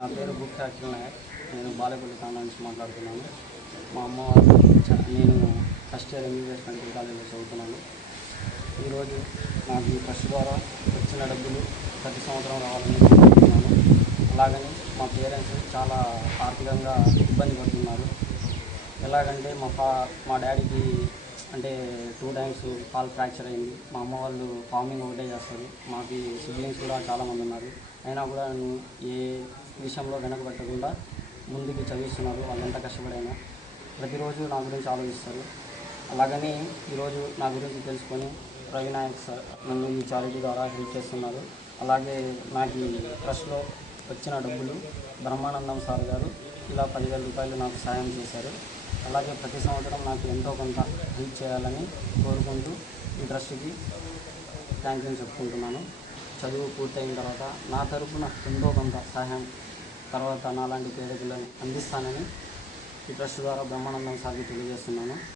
నా పేరు బుక్ అఖిల్ నాయక్. నేను బాలేపల్లి తాండా నుంచి మాట్లాడుతున్నాను. మా అమ్మ నేను ఫస్ట్ ఇయర్ ఎంబీబీఎస్ మెడికల్ కాలేజీలో చదువుతున్నాను. ఈరోజు నాకు ఈ ట్రస్ట్ ద్వారా వచ్చిన డబ్బులు ప్రతి సంవత్సరం రావాలని కోరుకుంటున్నాను. అలాగని మా పేరెంట్స్ చాలా ఆర్థికంగా ఇబ్బంది పడుతున్నారు. ఎలాగంటే మా ఫా మా డాడీకి అంటే టూ టైమ్స్ కాల్ ఫ్రాక్చర్ అయింది. మా అమ్మ వాళ్ళు ఫార్మింగ్ ఒకటే చేస్తారు. మాకు సిబ్లింగ్స్ కూడా చాలామంది ఉన్నారు. అయినా కూడా నేను ఏ విషయంలో వెనకబెట్టకుండా ముందుకు చదివిస్తున్నారు. వాళ్ళు ఎంత కష్టపడైనా ప్రతిరోజు నా గురించి ఆలోచిస్తారు. అలాగని ఈరోజు నా గురించి తెలుసుకొని రవినాయక్ సార్ నన్ను ఈ చారిటీ ద్వారా హెల్ప్ చేస్తున్నారు. అలాగే నాకు ఈ ట్రస్ట్లో వచ్చిన డబ్బులు బ్రహ్మానందం సార్ గారు ఇలా పదివేల రూపాయలు నాకు సాయం చేశారు. అలాగే ప్రతి సంవత్సరం నాకు ఎంతో కొంత హెల్ప్ చేయాలని కోరుకుంటూ ఈ ట్రస్ట్కి థ్యాంక్ యూ చెప్పుకుంటున్నాను. చదువు పూర్తయిన తర్వాత నా తరపున ఎంతో కొంత సహాయం తర్వాత నాలాంటి పేదకులను అందిస్తానని ఈ ట్రస్ట్ ద్వారా బ్రహ్మానందం సార్కి తెలియజేస్తున్నాను.